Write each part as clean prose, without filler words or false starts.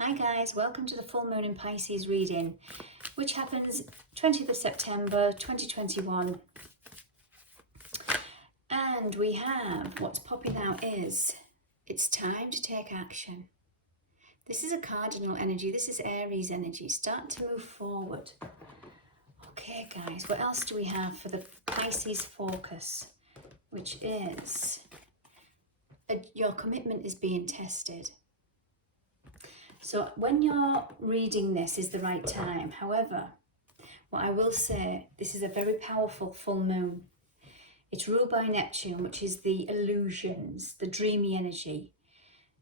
Hi guys, welcome to the full moon in Pisces reading, which happens 20th of September 2021. And we have, what's popping out is, it's time to take action. This is a cardinal energy, this is Aries energy, start to move forward. Okay guys, what else do we have for the Pisces focus, which is, your commitment is being tested. So when you're reading this is the right time. However, what I will say, this is a very powerful full moon. It's ruled by Neptune, which is the illusions, the dreamy energy.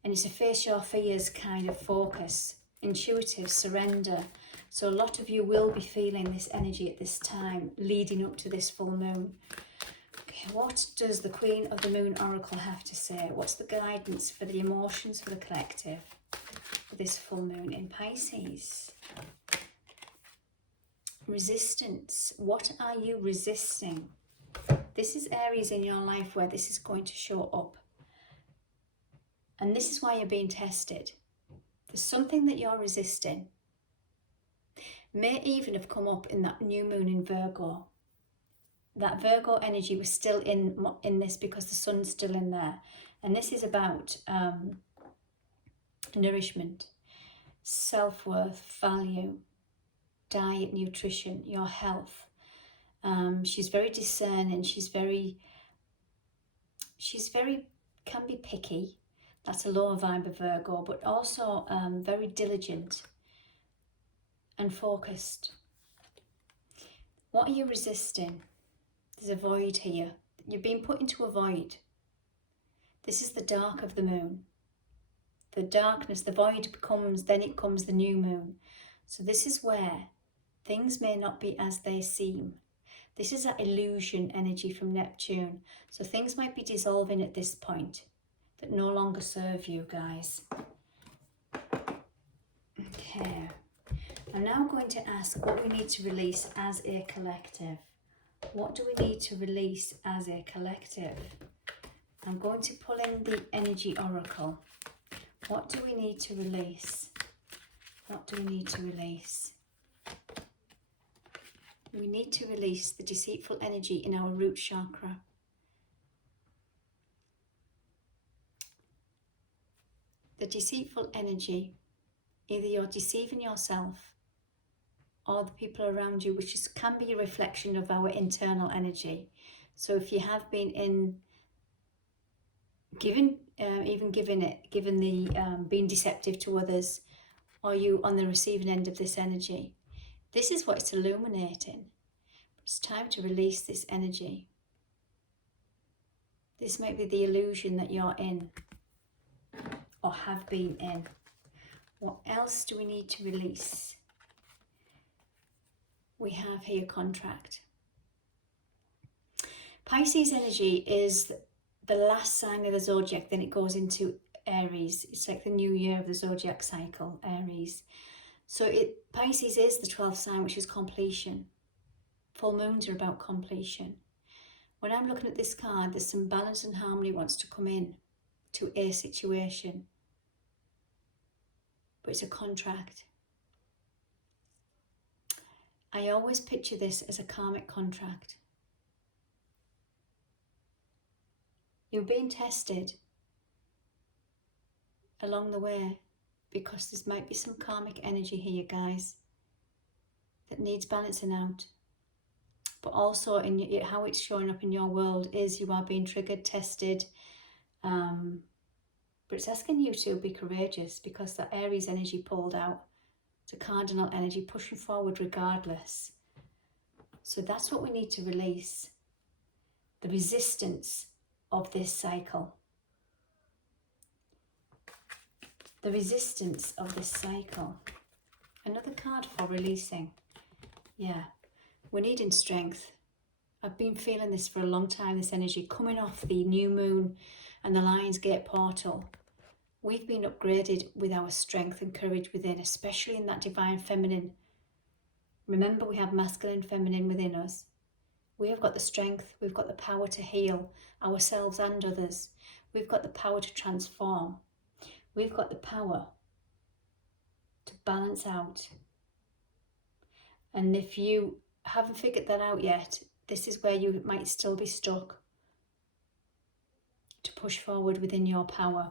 And it's a face your fears kind of focus, intuitive surrender. So a lot of you will be feeling this energy at this time, leading up to this full moon. Okay, what does the Queen of the Moon Oracle have to say? What's the guidance for the emotions for the collective? This full moon in Pisces. Resistance. What are you resisting? This is areas in your life where this is going to show up. And this is why you're being tested. There's something that you're resisting. May even have come up in that new moon in Virgo. That Virgo energy was still in this because the sun's still in there. And this is about nourishment, self-worth, value, diet, nutrition, your health. She's very discerning, she's very, can be picky. That's a lower vibe of Virgo, but also very diligent and focused. What are you resisting? There's a void here. You're being put into a void. This is the dark of the moon. The darkness, the void becomes, then it comes the new moon. So this is where things may not be as they seem. This is that illusion energy from Neptune. So things might be dissolving at this point that no longer serve you guys. Okay. I'm now going to ask what we need to release as a collective. What do we need to release as a collective? I'm going to pull in the energy oracle. What do we need to release? What do we need to release? We need to release the deceitful energy in our root chakra. The deceitful energy, either you're deceiving yourself or the people around you, which can be a reflection of our internal energy. So if you have been being deceptive to others, or you on the receiving end of this energy, this is what it's illuminating. It's time to release this energy. This might be the illusion that you're in or have been in. What else do we need to release? We have here contract. Pisces energy is the last sign of the zodiac, then it goes into Aries. It's like the new year of the zodiac cycle, Aries. So Pisces is the 12th sign, which is completion. Full moons are about completion. When I'm looking at this card, there's some balance and harmony wants to come in to a situation. But it's a contract. I always picture this as a karmic contract. You're being tested along the way because there might be some karmic energy here, guys, that needs balancing out. But also in how it's showing up in your world is you are being triggered, tested. But it's asking you to be courageous because that Aries energy pulled out. It's a cardinal energy pushing forward regardless. So that's what we need to release. The resistance of this cycle. The resistance of this cycle. Another card for releasing. Yeah, we're needing strength. I've been feeling this for a long time, this energy coming off the new moon and the Lion's Gate portal. We've been upgraded with our strength and courage within, especially in that divine feminine. Remember, we have masculine and feminine within us. We have got the strength, we've got the power to heal ourselves and others. We've got the power to transform. We've got the power to balance out. And if you haven't figured that out yet, this is where you might still be stuck, to push forward within your power.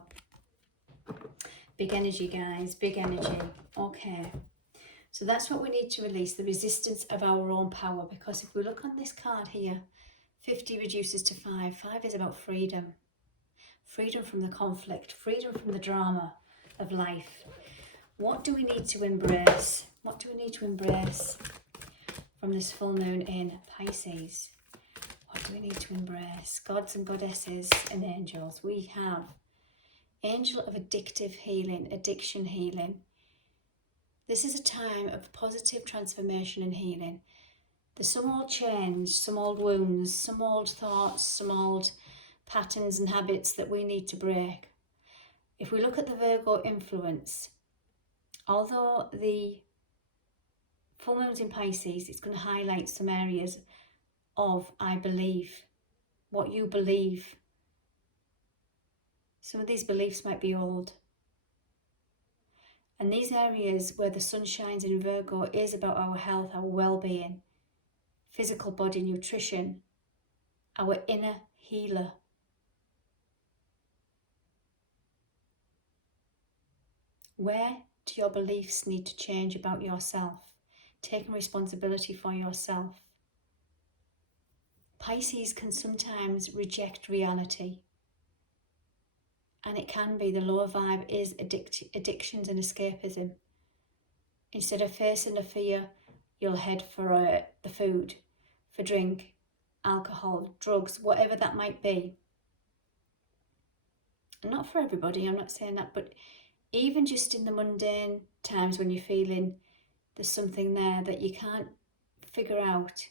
Big energy, guys, big energy. Okay, so that's what we need to release, the resistance of our own power. Because if we look on this card here, 50 reduces to 5. 5 is about freedom. Freedom from the conflict, freedom from the drama of life. What do we need to embrace? What do we need to embrace from this full moon in Pisces? What do we need to embrace? Gods and goddesses and angels. We have Angel of Addictive Healing, Addiction Healing. This is a time of positive transformation and healing. There's some old chains, some old wounds, some old thoughts, some old patterns and habits that we need to break. If we look at the Virgo influence, although the full moon's in Pisces, it's going to highlight some areas of I believe, what you believe. Some of these beliefs might be old. And these areas where the sun shines in Virgo is about our health, our well-being, physical body, nutrition, our inner healer. Where do your beliefs need to change about yourself? Taking responsibility for yourself. Pisces can sometimes reject reality. And it can be, the lower vibe is addictions and escapism. Instead of facing the fear, you'll head for the food, for drink, alcohol, drugs, whatever that might be. Not for everybody, I'm not saying that, but even just in the mundane times when you're feeling there's something there that you can't figure out.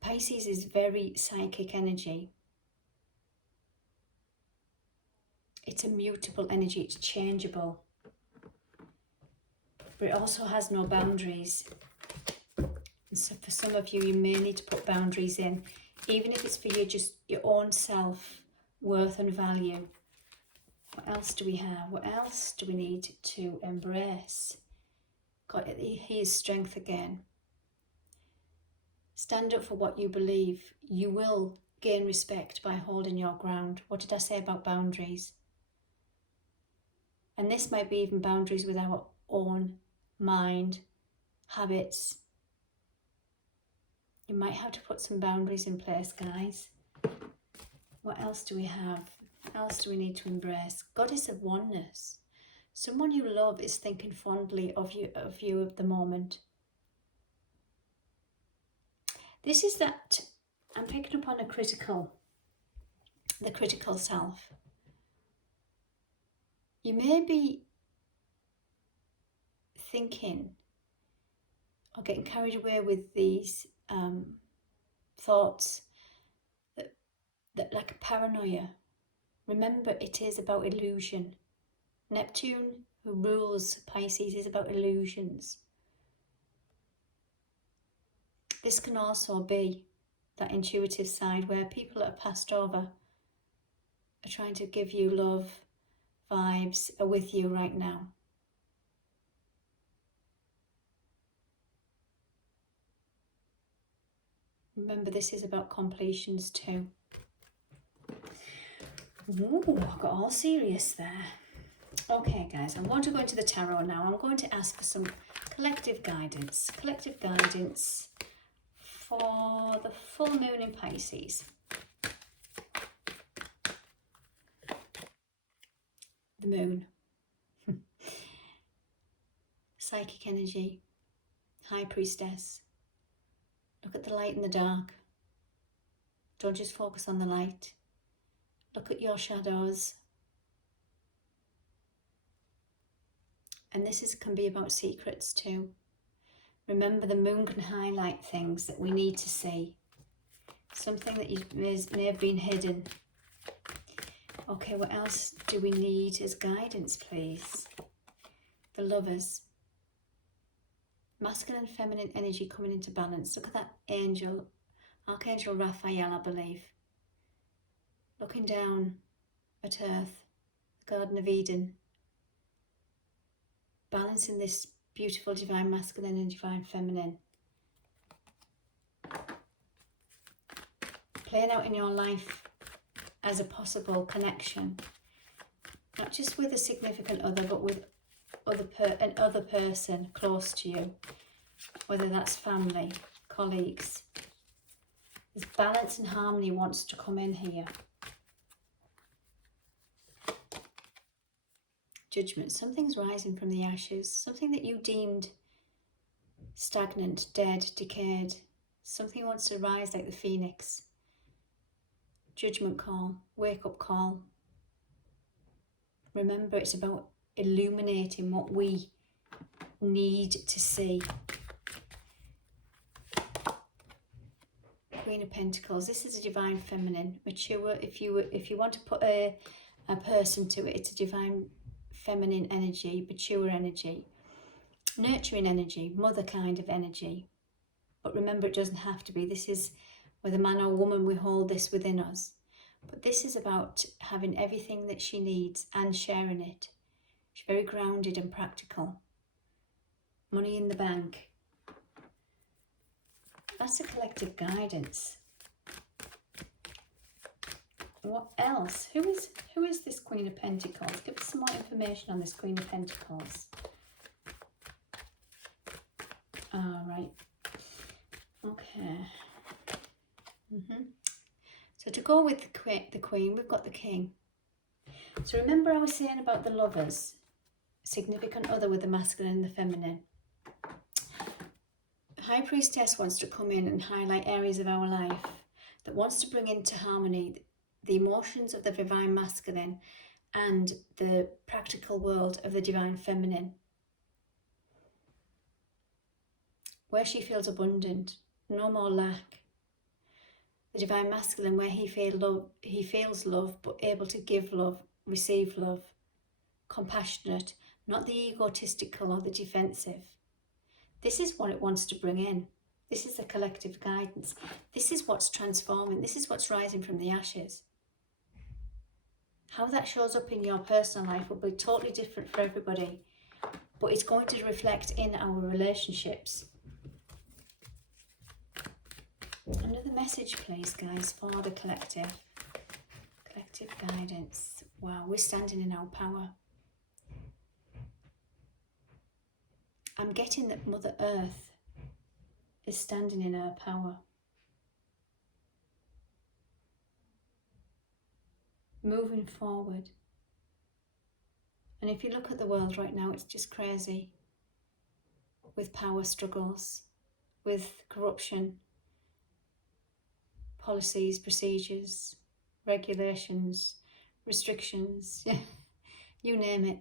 Pisces is very psychic energy. It's a mutable energy, it's changeable. But it also has no boundaries. And so for some of you, you may need to put boundaries in, even if it's for you, just your own self, worth and value. What else do we have? What else do we need to embrace? God, here's strength again. Stand up for what you believe. You will gain respect by holding your ground. What did I say about boundaries? And this might be even boundaries with our own mind, habits. You might have to put some boundaries in place, guys. What else do we have? What else do we need to embrace? Goddess of oneness. Someone you love is thinking fondly of you at the moment. This is that, I'm picking up on the critical self. You may be thinking or getting carried away with these thoughts that like a paranoia. Remember, it is about illusion. Neptune, who rules Pisces, is about illusions. This can also be that intuitive side where people that are passed over are trying to give you love, vibes, are with you right now. Remember, this is about completions too. Ooh, I got all serious there. Okay, guys, I'm going to go into the tarot now. I'm going to ask for some collective guidance. Collective guidance for the full moon in Pisces. The moon. Psychic energy. High priestess. Look at the light and the dark. Don't just focus on the light. Look at your shadows. And this can be about secrets too. Remember, the moon can highlight things that we need to see. Something that may have been hidden. Okay, what else do we need as guidance, please? The Lovers. Masculine, feminine energy coming into balance. Look at that angel, Archangel Raphael, I believe. Looking down at Earth, the Garden of Eden. balancing this beautiful divine masculine and divine feminine. Playing out in your life as a possible connection, not just with a significant other, but with another person close to you, whether that's family, colleagues. This balance and harmony wants to come in here. Judgment. Something's rising from the ashes. Something that you deemed stagnant, dead, decayed. Something wants to rise like the phoenix. Judgment call. Wake up call. Remember, it's about illuminating what we need to see. Queen of Pentacles. This is a divine feminine, mature. If you want to put a person to it, it's a divine feminine energy, mature energy, nurturing energy, mother kind of energy. But remember, it doesn't have to be. This is, whether man or woman, we hold this within us. But this is about having everything that she needs and sharing it. She's very grounded and practical. Money in the bank. That's a collective guidance. What else? Who is this Queen of Pentacles? Give us some more information on this Queen of Pentacles. All right. Okay. So to go with the Queen, we've got the King. So remember I was saying about the lovers, significant other with the masculine and the feminine. High Priestess wants to come in and highlight areas of our life that wants to bring into harmony the emotions of the divine masculine and the practical world of the divine feminine. Where she feels abundant, no more lack. The divine masculine, where he feels love, but able to give love, receive love, compassionate, not the egotistical or the defensive. This is what it wants to bring in. This is the collective guidance. This is what's transforming. This is what's rising from the ashes. How that shows up in your personal life will be totally different for everybody, but it's going to reflect in our relationships. Another message, please, guys, for the collective. Collective guidance. Wow, we're standing in our power. I'm getting that Mother Earth is standing in her power. Moving forward. And if you look at the world right now, it's just crazy. With power struggles, with corruption, policies, procedures, regulations, restrictions, you name it.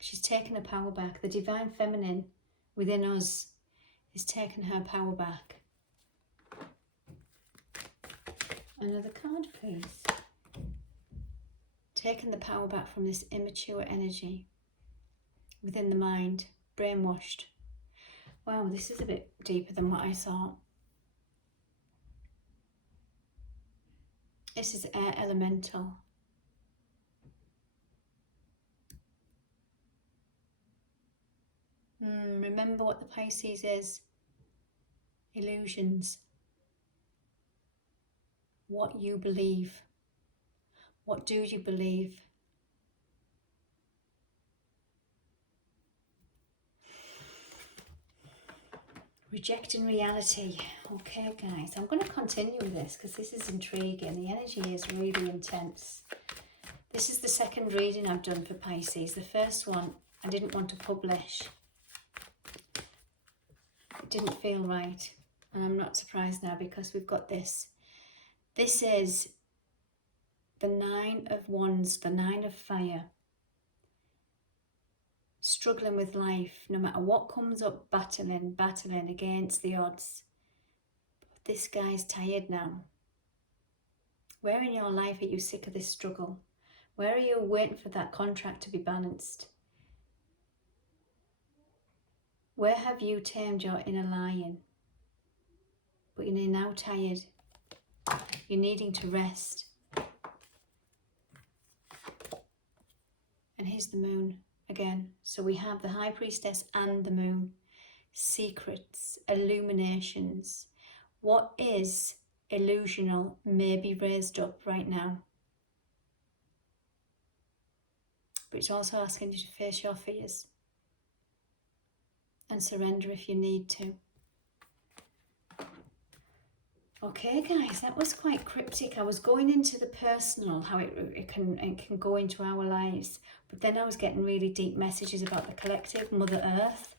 She's taken her power back. The divine feminine within us is taking her power back. Another card, please. Taking the power back from this immature energy within the mind, brainwashed. Wow, this is a bit deeper than what I thought. This is air elemental. Remember what the Pisces is. Illusions. What you believe. What do you believe? Rejecting reality. Okay, guys, I'm going to continue with this because this is intriguing. The energy is really intense. This is the second reading I've done for Pisces. The first one I didn't want to publish. It didn't feel right. And I'm not surprised now because we've got this. This is the Nine of Wands, the Nine of Fire. Struggling with life, no matter what comes up, battling against the odds. But this guy's tired now. Where in your life are you sick of this struggle? Where are you waiting for that contract to be balanced? Where have you tamed your inner lion? But you're now tired. You're needing to rest. And And here's the moon again. So we have the High Priestess and the moon. Secrets, illuminations. What is illusional may be raised up right now. But it's also asking you to face your fears and surrender if you need to. Okay guys, that was quite cryptic. I was going into the personal, how it can go into our lives, but then I was getting really deep messages about the collective, Mother Earth,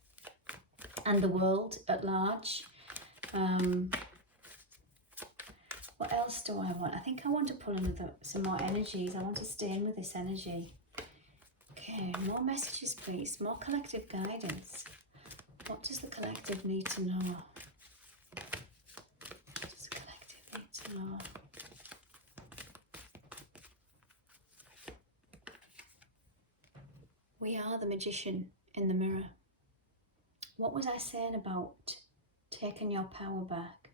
and the world at large. What else do I want? I think I want to pull in some more energies. I want to stay in with this energy. Okay, more messages please, more collective guidance. What does the collective need to know? What does the collective need to know? We are the magician in the mirror. What was I saying about taking your power back?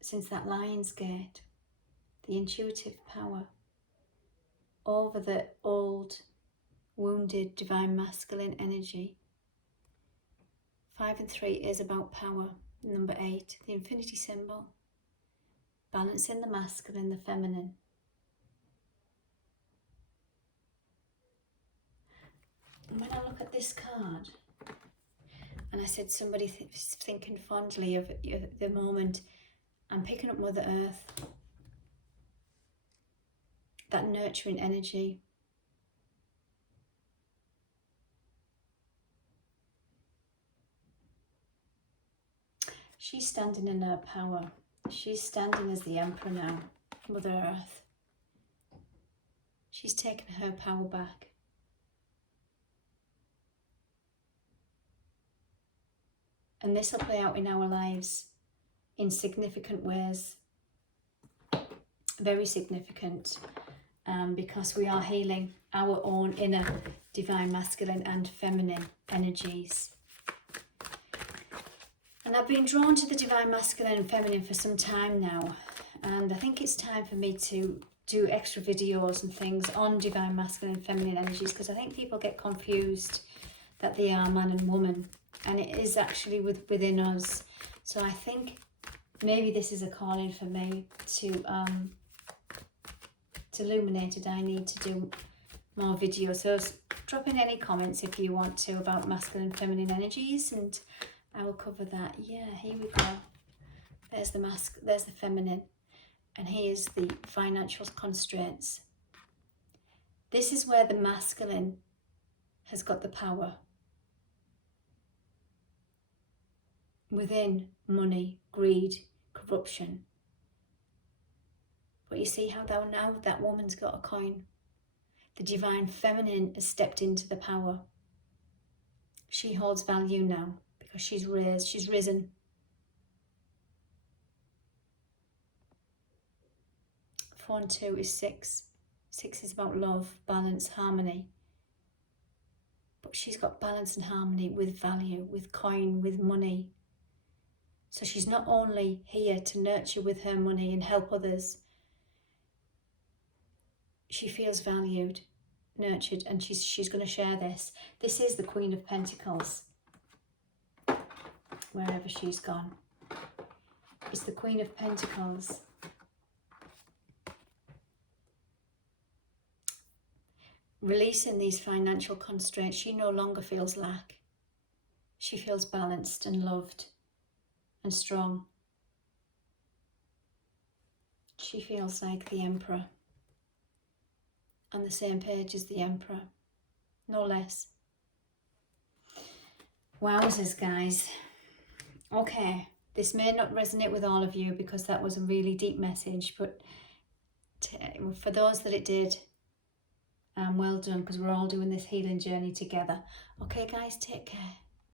Since that Lion's Gate, the intuitive power over the old, wounded, divine masculine energy. 5 and 3 is about power. Number 8, the infinity symbol. Balancing the masculine, the feminine. And when I look at this card, and I said somebody thinking fondly of the moment, I'm picking up Mother Earth. That nurturing energy. She's standing in her power. She's standing as the Emperor now, Mother Earth. She's taken her power back. And this will play out in our lives in significant ways. Very significant. Because we are healing our own inner divine masculine and feminine energies. And I've been drawn to the divine masculine and feminine for some time now, and I think it's time for me to do extra videos and things on divine masculine and feminine energies, because I think people get confused that they are man and woman, and it is actually within us. So I think maybe this is a calling for me to illuminated. I need to do more videos, so drop in any comments if you want to about masculine and feminine energies, and I will cover that. Yeah, here we go. There's the there's the feminine, and here's the financial constraints. This is where the masculine has got the power within money, greed, corruption. But you see how now that woman's got a coin. The divine feminine has stepped into the power. She holds value now because she's risen. 4 and 2 is 6. 6 is about love, balance, harmony. But she's got balance and harmony with value, with coin, with money. So she's not only here to nurture with her money and help others. She feels valued, nurtured, and she's going to share this. This is the Queen of Pentacles, wherever she's gone. It's the Queen of Pentacles. Releasing these financial constraints, she no longer feels lack. She feels balanced and loved and strong. She feels like the Emperor. On the same page as the Emperor, no less. Wowzers, guys. Okay, this may not resonate with all of you because that was a really deep message, but for those that it did, well done, because we're all doing this healing journey together. Okay guys, take care.